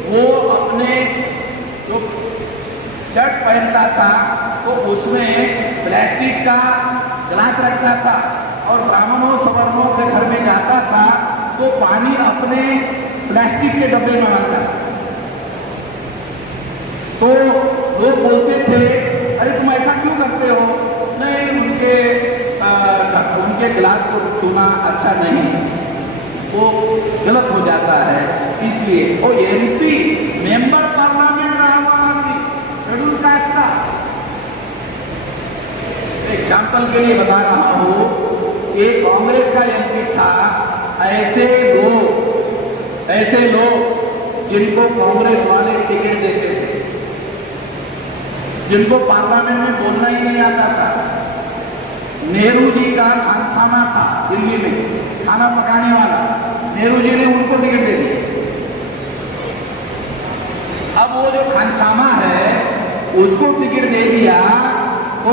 वो अपने जो शर्ट पहनता था तो उसमें प्लास्टिक का गिलास रखता था और ब्राह्मणों सवर्णों के घर में जाता था तो पानी अपने प्लास्टिक के डब्बे में मांगता था। तो लोग बोलते थे अरे तुम ऐसा क्यों करते हो? नहीं, उनके गिलास को छूना अच्छा नहीं, वो गलत हो जाता है, इसलिए वो MP member parliament Rahul Gandhi schedule caste का एग्जाम्पल के लिए बता रहा हूं कि कांग्रेस का MP था। ऐसे लोग जिनको कांग्रेस वाले टिकट देते थे, जिनको पार्लियामेंट में बोलना ही नहीं आता था। नेहरू जी का खानसामा था दिल्ली में, खाना पकाने वाला, नेहरू जी ने उनको टिकट दे दिया। अब वो जो खानसामा है उसको टिकट दे दिया तो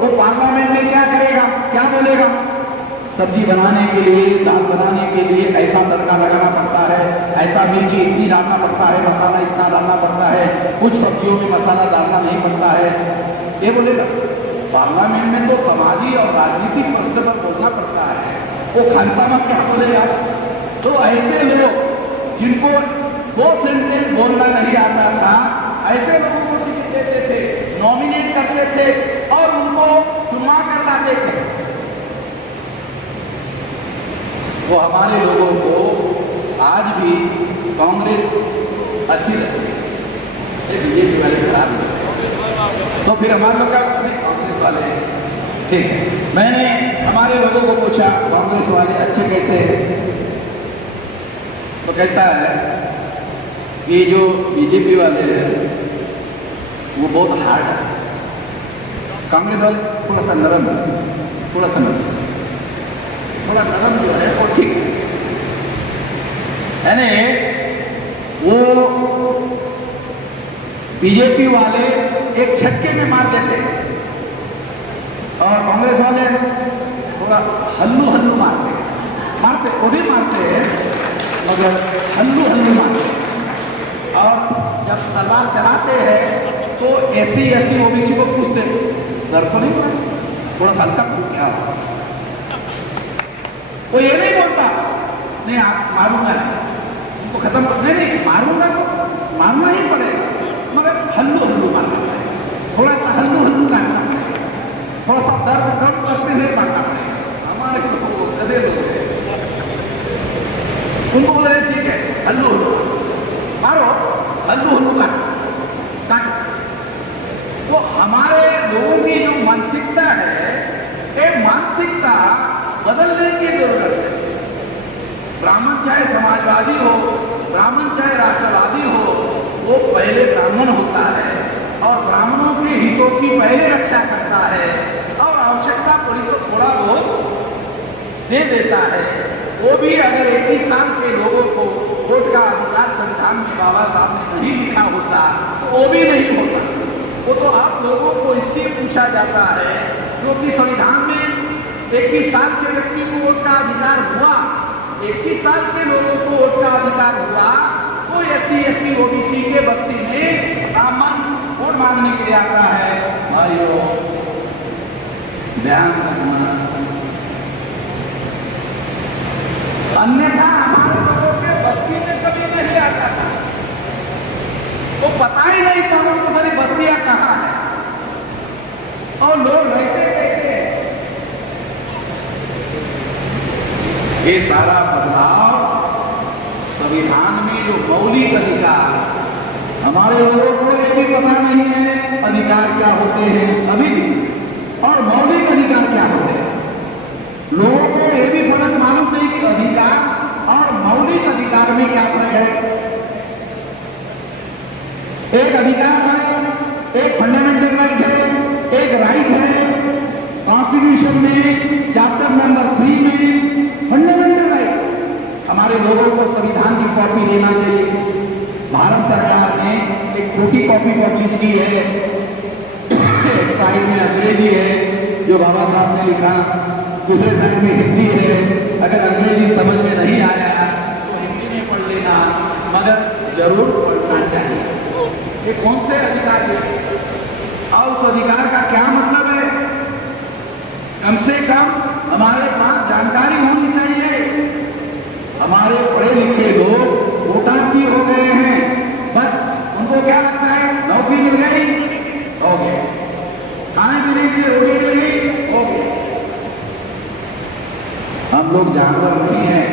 वो पार्लियामेंट में क्या करेगा, क्या बोलेगा? सब्जी बनाने के लिए, दाल बनाने के लिए ऐसा तड़का लगाना पड़ता है, ऐसा मिर्ची इतनी डालना पड़ता है, मसाला इतना डालना पड़ता है, कुछ सब्जियों में मसाला डालना नहीं पड़ता है, ये बोलेगा। पार्लियामेंट में तो समाजी और राजनीतिक प्रश्न पर बोलना पड़ता है, वो खानसामा क्या बोलेगा? तो ऐसे लोग जिनको वो सेंटेंस बोलना नहीं आता था, ऐसे लोगों को टिकट देते थे, नॉमिनेट करते थे और उनको चुनवा कर लाते थे। वो हमारे लोगों को आज भी कांग्रेस अच्छी लगती है, BJP वाले खराब लगते, तो फिर हमारे लोग क्या कांग्रेस वाले ठीक है। मैंने हमारे लोगों को पूछा कांग्रेस वाले अच्छे कैसे, तो कहता है कि जो BJP वाले हैं वो बहुत हार्ड है, कांग्रेस वाले थोड़ा सा नरम है, थोड़ा नरम जो है वो ठीक है। यानी वो BJP वाले एक झटके में मार देते और कांग्रेस वाले थोड़ा हल्लू मारते, वो भी मारते हैं मगर हल्लू मारते। और जब तलवार चलाते हैं तो SC ST OBC को पूछते डर तो नहीं हो रहा, थोड़ा हल्का खूब क्या हो? वो ये नहीं बोलता नहीं आप मारूंगा नहीं, उनको खत्म कर नहीं मारूंगा तो मारना ही पड़ेगा, मगर हल्लू मारना पड़ेगा, थोड़ा सा हल्लू काटना पड़ेगा, थोड़ा सा दर्द कम करते हुए काटना पड़ेगा। हमारे लोग गधे लोग उनको बोल रहे ठीक है हल्लू मारो, हल्लू काटो। तो हमारे लोगों की जो मानसिकता है, ये मानसिकता बदलने की जरूरत है। ब्राह्मण चाहे समाजवादी हो, ब्राह्मण चाहे राष्ट्रवादी हो, वो पहले ब्राह्मण होता है और ब्राह्मणों के हितों की पहले रक्षा करता है और आवश्यकता पड़ी तो थोड़ा बहुत दे देता है। वो भी अगर 21 साल के लोगों को वोट का अधिकार संविधान में बाबा साहब ने नहीं लिखा होता तो वो भी नहीं होता। वो तो आप लोगों को इसलिए पूछा जाता है क्योंकि संविधान में 21 साल के व्यक्ति को वोट का अधिकार हुआ, 21 साल के लोगों को वोट का अधिकार हुआ तो SC ST OBC के बस्ती में ब्राह्मण वोट मांगने के लिए आता है। भाइयों ध्यान रखना, अन्यथा हमारे लोगों के बस्ती में कभी नहीं आता था, वो पता ही नहीं था उनको सारी बस्तियां कहाँ है और लोग रहते कैसे हैं। ये सारा बदलाव संविधान में जो मौलिक अधिकार, हमारे लोगों को ये भी पता नहीं है अधिकार क्या होते हैं अभी भी, और मौलिक अधिकार क्या होते हैं। लोगों को ये भी फर्क मालूम नहीं कि अधिकार और मौलिक अधिकार में क्या फर्क है। कॉन्स्टिट्यूशन में चैप्टर नंबर 3 में फंडामेंटल राइट, हमारे लोगों को संविधान की कॉपी लेना चाहिए। भारत सरकार ने एक छोटी कॉपी पब्लिश की है, एक साइड में अंग्रेजी है जो बाबा साहब ने लिखा, दूसरे साइड में हिंदी है। अगर अंग्रेजी समझ में नहीं आया तो हिंदी में पढ़ लेना, मगर जरूर पढ़ना चाहिए। ये कौन से अधिकार है और उस अधिकार का क्या मतलब है? कम से कम हमारे पास जानकारी होनी चाहिए। हमारे पढ़े लिखे लोग वोटार्थी हो गए हैं, बस उनको क्या लगता है नौकरी मिल गई, हो गया, खाने पीने के लिए रोटी मिल गई, हो गया। हम लोग जानवर नहीं हैं।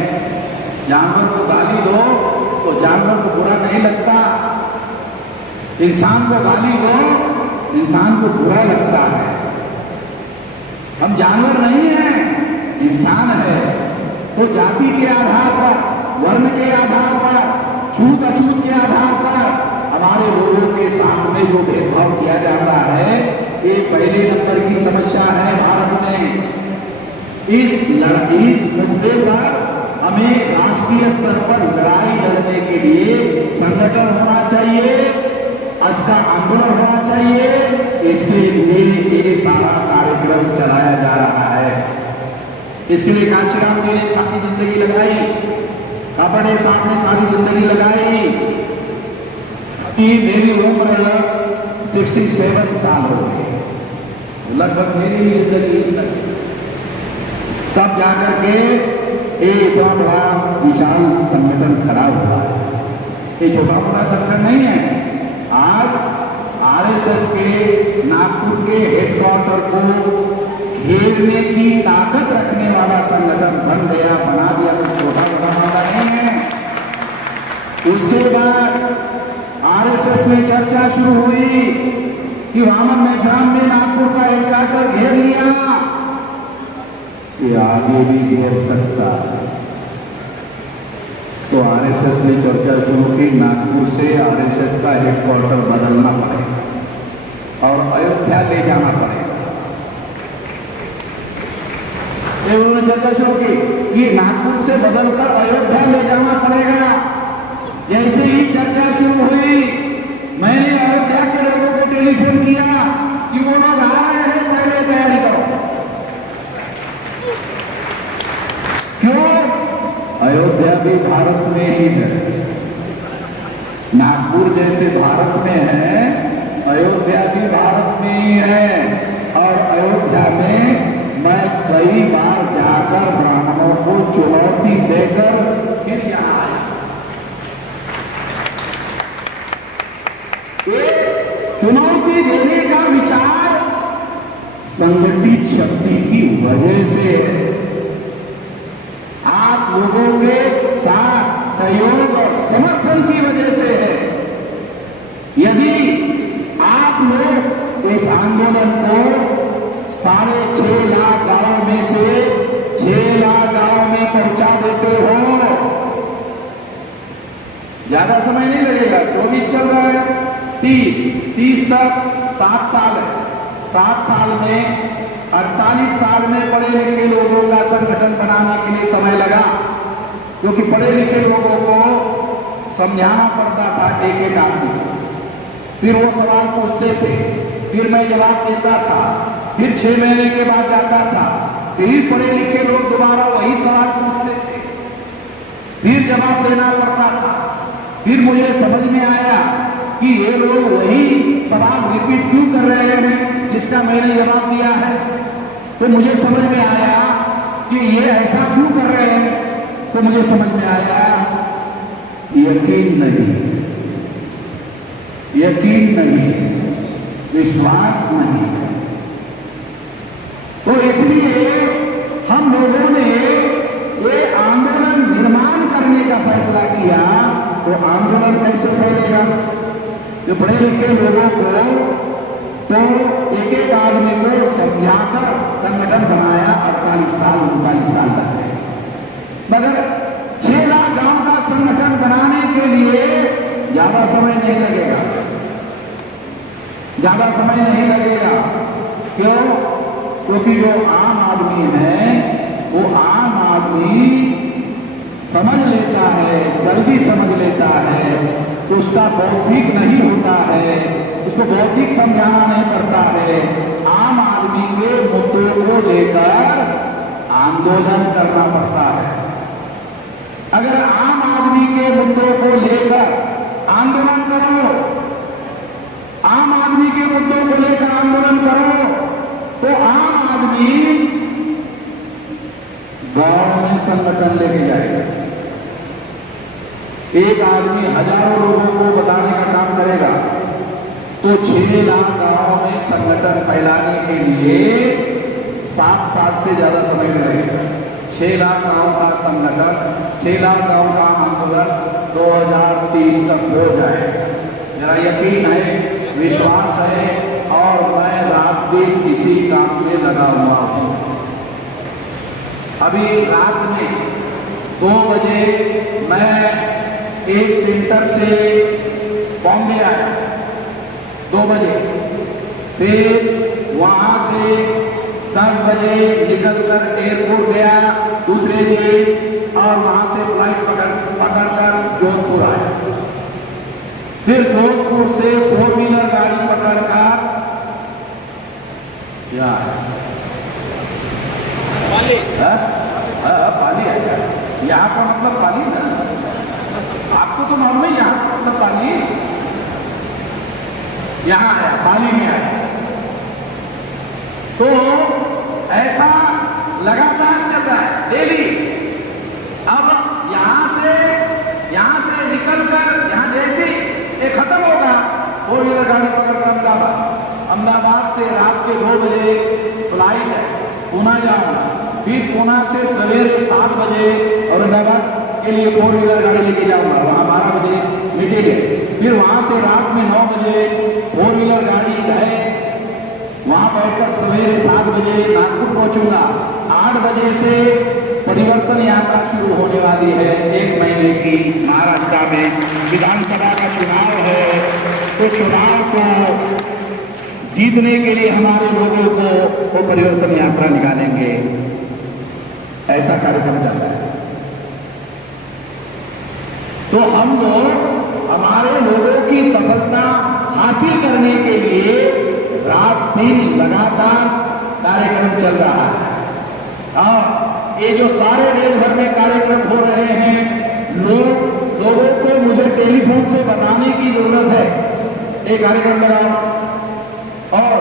जानवर को गाली दो तो जानवर को बुरा नहीं लगता, इंसान को गाली दो इंसान को बुरा लगता है। हम जानवर नहीं हैं, इंसान है। तो जाति के आधार पर, वर्ण के आधार पर, छूत अछूत के आधार पर हमारे लोगों के साथ में जो भेदभाव किया जाता है, ये पहले नंबर की समस्या है भारत में। इस मुद्दे पर हमें राष्ट्रीय स्तर पर लड़ाई लड़ने के लिए संगठन होना चाहिए, इसका आंदोलन होना चाहिए। इसके लिए ये सारा कार्यक्रम चलाया जा रहा है। इसके लिए कांशीराम जी ने सारी जिंदगी लगाई, कापड़े साहब ने सारी जिंदगी लगाई। अभी मेरी उम्र 67 साल हो गई, लगभग मेरी भी जिंदगी तब जाकर के इतना बड़ा विशाल संगठन खड़ा हुआ है। ये छोटा मोटा संगठन नहीं है। आज आरएसएस के नागपुर के हेडक्वार्टर को घेरने की ताकत रखने वाला संगठन बन गया, बना दिया। कुछ छोटा मोटा मामला नहीं है। उसके बाद आरएसएस में चर्चा शुरू हुई कि वामन मेश्राम ने नागपुर का हेडक्वार्टर घेर लिया, ये आगे भी घेर सकता है। तो आरएसएस ने चर्चा शुरू की, नागपुर से आरएसएस का हेडक्वार्टर बदलना पड़ेगा और अयोध्या ले जाना पड़ेगा। उन्होंने चर्चा शुरू की कि नागपुर से बदलकर अयोध्या ले जाना पड़ेगा। जैसे ही चर्चा शुरू हुई, मैंने अयोध्या के लोगों को टेलीफोन किया कि वो लोग आ रहे हैं, पहले तैयारी करो। क्यों? अयोध्या भी भारत में ही है, नागपुर जैसे भारत में है, अयोध्या भी भारत में ही है। और अयोध्या में मैं कई बार जाकर ब्राह्मणों को चुनौती देकर फिर यहां आया। एक चुनौती देने का विचार संगठित शक्ति की वजह से है। आप लोगों के साथ सहयोग और समर्थन की वजह से है। यदि आप लोग इस आंदोलन को 6.5 लाख गांव में से 6 लाख गांव में पहुंचा देते हो, ज्यादा समय नहीं लगेगा। 24 चल रहा है, 30 तक 7 साल है। 7 साल में 48 साल में पढ़े लिखे लोगों का संगठन बनाने के लिए समय लगा, क्योंकि पढ़े लिखे लोगों को समझाना पड़ता था एक एक आदमी को। फिर वो सवाल पूछते थे, फिर मैं जवाब देता था, फिर 6 महीने के बाद जाता था, फिर पढ़े लिखे लोग दोबारा वही सवाल पूछते थे, फिर जवाब देना पड़ता था। फिर मुझे समझ में आया कि ये लोग वही सवाल रिपीट क्यों कर रहे हैं जिसका मैंने जवाब दिया है। तो मुझे समझ में आया कि ये ऐसा क्यों कर रहे हैं। तो मुझे समझ में आया यकीन नहीं, विश्वास नहीं। तो इसलिए हम लोगों ने ये आंदोलन निर्माण करने का फैसला किया। तो आंदोलन कैसे फैलेगा? जो पढ़े लिखे लोगों को तो एक एक आदमी को समझाकर संगठन बनाया। 48 साल 39 साल लग गए, मगर 6 लाख गांव का संगठन बनाने के लिए ज्यादा समय नहीं लगेगा, ज्यादा समय नहीं लगेगा। क्यों? क्योंकि जो आम आदमी है वो आम आदमी समझ लेता है, जल्दी समझ लेता है, तो उसका बौद्धिक नहीं होता है, उसको बौद्धिक समझाना नहीं पड़ता है। आम आदमी के मुद्दों को लेकर आंदोलन करना पड़ता है। अगर आम आदमी के मुद्दों को लेकर आंदोलन करो, आम आदमी के मुद्दों को लेकर आंदोलन करो, तो आम आदमी गांव में संगठन लेके जाएगा। एक आदमी हजारों लोगों को बताने का काम करेगा, तो 6 लाख गांवों में संगठन फैलाने के लिए 7 साल से ज्यादा समय लगेगा। 6 लाख गांव का संगठन, 6 लाख गांव का आंदोलन 2030 तक हो जाए। मेरा यकीन है, विश्वास है, और मैं रात दिन इसी काम में लगा हुआ हूं। अभी रात में 2 बजे मैं एक सेंटर से बॉम्बे आया, 2 बजे, फिर वहां से 10 बजे निकलकर एयरपोर्ट गया दूसरे दिन, और वहां से फ्लाइट पकड़कर जोधपुर आया। फिर जोधपुर से 4 व्हीलर गाड़ी पकड़कर पाली आया। यहाँ का मतलब पाली ना, आपको तो मालूम है यहाँ का मतलब पाली। यहाँ आया, पाली में आया। तो ऐसा लगातार चल रहा है डेली। अब यहां से निकलकर यहां जैसे ये खत्म होगा, 4 व्हीलर गाड़ी पकड़कर अहमदाबाद से रात के 2 बजे फ्लाइट है, पुणे जाऊंगा। फिर पुणे से सवेरे 7 बजे औरंगाबाद के लिए 4 व्हीलर गाड़ी लेके जाऊंगा, वहां 12 बजे मीटिंग है। फिर वहां से रात में 9 बजे 4 व्हीलर गाड़ी है, वहां बैठकर सवेरे 7 बजे नागपुर पहुंचूंगा। 8 बजे से परिवर्तन यात्रा शुरू होने वाली है, 1 महीने की। महाराष्ट्र में विधानसभा का चुनाव है, तो चुनाव को जीतने के लिए हमारे लोगों को वो परिवर्तन यात्रा निकालेंगे, ऐसा कार्यक्रम चल रहा है। तो हम लोग हमारे लोगों की सफलता हासिल करने के लिए रात दिन लगातार कार्यक्रम चल रहा है। और ये जो सारे देश भर में कार्यक्रम हो रहे हैं, लोगों को मुझे टेलीफोन से बताने की जरूरत है, ये कार्यक्रम लगाओ। और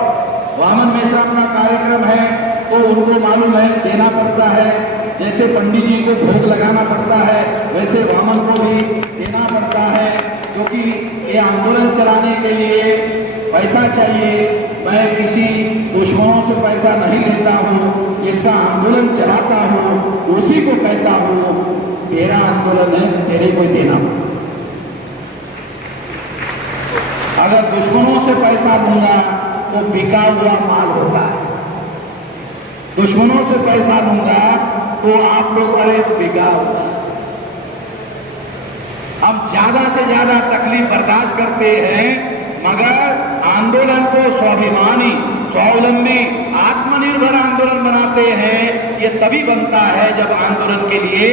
वामन मेश्राम का कार्यक्रम है, तो उनको मालूम है देना पड़ता है। जैसे पंडित जी को भोग लगाना पड़ता है, वैसे वामन को भी देना पड़ता है, क्योंकि ये आंदोलन चलाने के लिए पैसा चाहिए। मैं किसी दुश्मनों से पैसा नहीं लेता हूँ, जिसका आंदोलन चलाता हूँ उसी को कहता हूँ तेरा आंदोलन है, तेरे को देना। अगर दुश्मनों से पैसा लूंगा तो बिका हुआ माल होता है, दुश्मनों से पैसा लूंगा तो आप लोग अरे बिका हुआ। हम ज्यादा से ज्यादा तकलीफ बर्दाश्त करते हैं, मगर आंदोलन को स्वाभिमानी, स्वावलंबी, आत्मनिर्भर आंदोलन बनाते हैं। ये तभी बनता है जब आंदोलन के लिए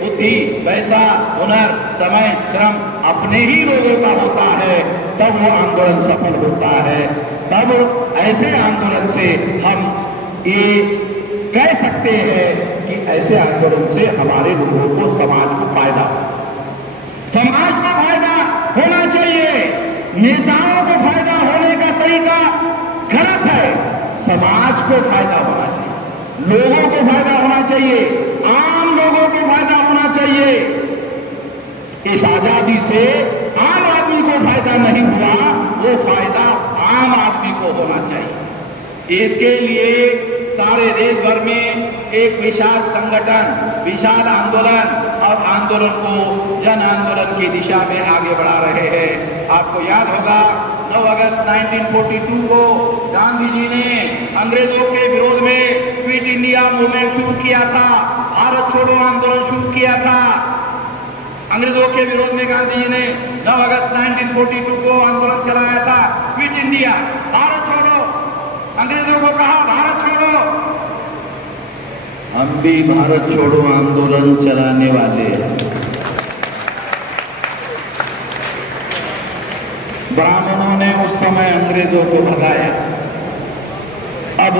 बुद्धि, पैसा, हुनर, समय, श्रम अपने ही लोगों का होता है, तब वो आंदोलन सफल होता है। तब ऐसे आंदोलन से हम ये कह सकते हैं कि ऐसे आंदोलन से हमारे लोगों को, समाज को फायदा होना चाहिए। नेताओं को फायदा होने का तरीका गलत है, समाज को फायदा होना चाहिए, लोगों को फायदा होना चाहिए, आम लोगों को फायदा होना चाहिए। इस आजादी से आम आदमी को फायदा नहीं हुआ, वो फायदा आम आदमी को होना चाहिए। इसके लिए सारे देश भर में एक विशाल संगठन, विशाल आंदोलन और आंदोलन को जन आंदोलन की दिशा में आगे बढ़ा रहे हैं। आपको याद होगा 9 अगस्त 1942 को गांधी जी ने अंग्रेजों के विरोध में क्विट इंडिया मूवमेंट शुरू किया था, भारत छोड़ो आंदोलन शुरू किया था। अंग्रेजों के विरोध में गांधी जी ने 9 अगस्त 1942 को आंदोलन चलाया था, क्विट इंडिया, भारत छोड़ो। अंग्रेजों को कहा भारत छोड़ो। हम भी भारत छोड़ो आंदोलन चलाने वाले हैं। ब्राह्मणों ने उस समय अंग्रेजों को भगाया, अब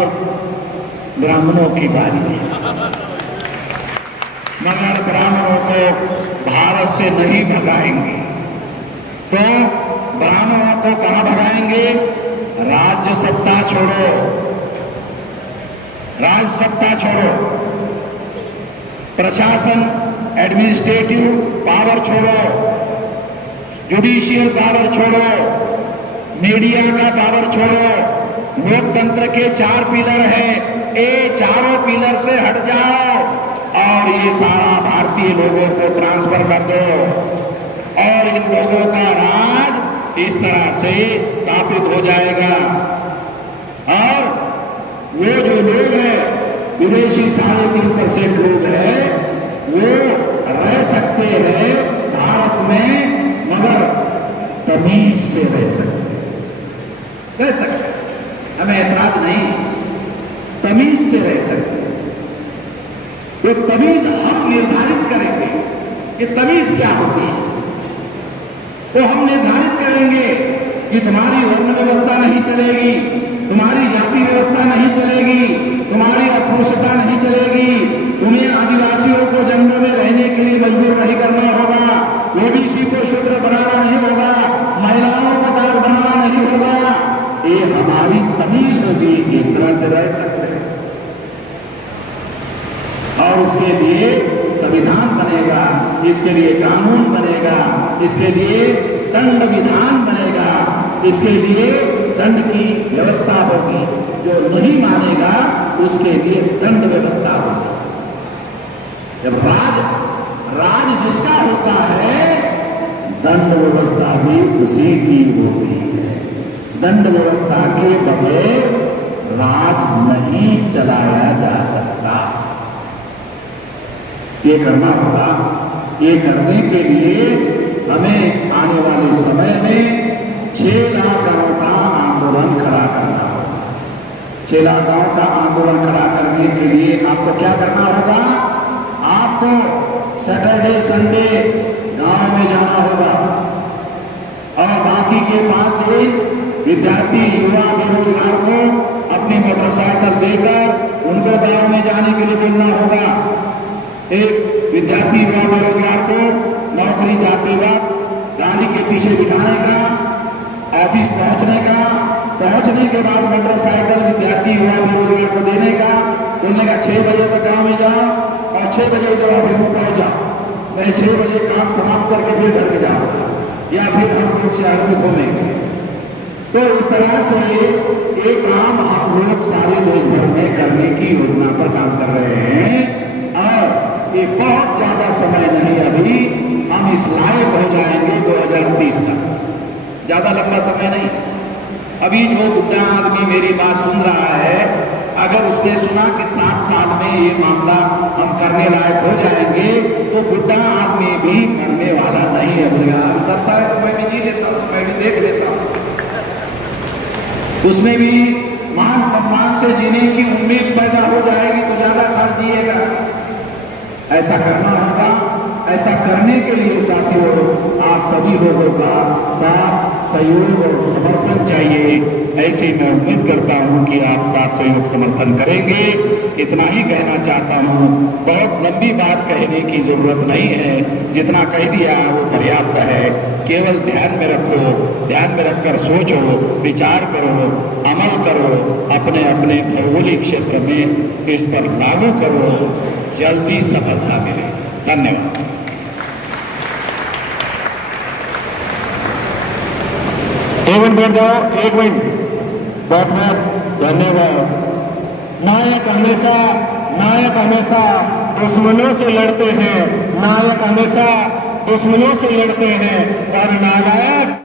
ब्राह्मणों की बारी है। मगर ब्राह्मणों को भारत से नहीं भगाएंगे, तो ब्राह्मणों को कहां भगाएंगे? राज्य सत्ता छोड़ो, राज सत्ता छोड़ो, प्रशासन एडमिनिस्ट्रेटिव पावर छोड़ो, जुडिशियल पावर छोड़ो, मीडिया का पावर छोड़ो। लोकतंत्र के 4 पिलर है, ये चारों पिलर से हट जाओ और ये सारा भारतीय लोगों को ट्रांसफर कर दो और इन लोगों का राज इस तरह से स्थापित हो जाएगा। और वो जो लोग हैं, विदेशी 3.5% लोग हैं, वो रह सकते हैं भारत में, मगर तमीज से रह सकते, हमें ऐतराज नहीं, तमीज से रह सकते। तो तमीज हम निर्धारित करेंगे कि तमीज क्या होती है। तो हम निर्धारित करेंगे कि तुम्हारी वर्ण व्यवस्था नहीं चलेगी, तुम्हारी जाति व्यवस्था नहीं चलेगी, तुम्हारी अस्पृश्यता नहीं चलेगी, तुम्हें आदिवासियों को जंगल में रहने के लिए मजबूर नहीं करना होगा, ओबीसी को शूद्र बनाना नहीं होगा, महिलाओं को दास बनाना नहीं होगा। ये हमारी तमीज होगी, इस तरह से रह सकते हैं। और उसके लिए संविधान बनेगा, इसके लिए कानून बनेगा, इसके लिए दंड विधान बनेगा, इसके लिए दंड की व्यवस्था होगी। जो नहीं मानेगा उसके लिए दंड व्यवस्था होगी। जब राज जिसका होता है, दंड व्यवस्था भी उसी की होती है। दंड व्यवस्था के बगैर राज नहीं चलाया जा सकता। ये करना होगा। ये करने के लिए हमें आने वाले समय में 6 लाख गांव का आंदोलन खड़ा करना होगा। 6 लाख गांव का आंदोलन खड़ा करने के लिए आपको क्या करना होगा? आपको सैटरडे संडे गांव में जाना होगा और बाकी के 5 दिन विद्यार्थी युवा बेरोजगार को अपनी मोटरसाइकिल देकर उनको गांव में जाने के लिए बोलना होगा। एक विद्यार्थी युवा बेरोजगार को नौकरी जाते वक्त गाड़ी के पीछे बिठाने का, ऑफिस पहुंचने का, पहुंचने के बाद मोटरसाइकिल विद्यार्थी युवा बेरोजगार को देने का, बोलने का 6 बजे तक गांव में जाओ और 6 बजे जब ऑफिस में पहुंच जाओ, मैं 6 बजे काम समाप्त करके फिर घर में जाऊंगा या फिर हम लोग शहर में घूमेंगे। तो इस तरह से ये काम हम लोग सारे देश भर में करने की योजना पर काम कर रहे हैं और ये बहुत ज्यादा समय नहीं, अभी हम इस लायक हो जाएंगे 2030 तक, ज्यादा लंबा समय नहीं। अभी जो बुढ़ा आदमी मेरी बात सुन रहा है, अगर उसने सुना कि 7 साल में ये मामला हम करने लायक हो जाएंगे, तो बुढ़ा आदमी भी मरने वाला नहीं है। बोलेगा सर साहब तो मैं भी जी लेता हूँ, मैं भी देख लेता हूँ, उसमें भी मान सम्मान से जीने की उम्मीद पैदा हो जाएगी, तो ज्यादा साल जिएगा। ऐसा करना होगा। ऐसा करने के लिए साथियों आप सभी लोगों का साथ सहयोग और समर्थन चाहिए। ऐसी मैं उम्मीद करता हूं कि आप साथ सहयोग समर्थन करेंगे। इतना ही कहना चाहता हूं, बहुत लंबी बात कहने की जरूरत नहीं है, जितना कह दिया वो पर्याप्त है। केवल ध्यान में रखो, ध्यान में रखकर सोचो, विचार करो, अमल करो, अपने अपने भौगोलिक क्षेत्र में इस पर लागू करो, जल्दी सफलता मिले। धन्यवाद। एक मिनट बैठ जाओ, 1 मिनट बैठना। धन्यवाद। नायक हमेशा दुश्मनों से लड़ते हैं, नायक हमेशा दुश्मनों से लड़ते हैं और नालायक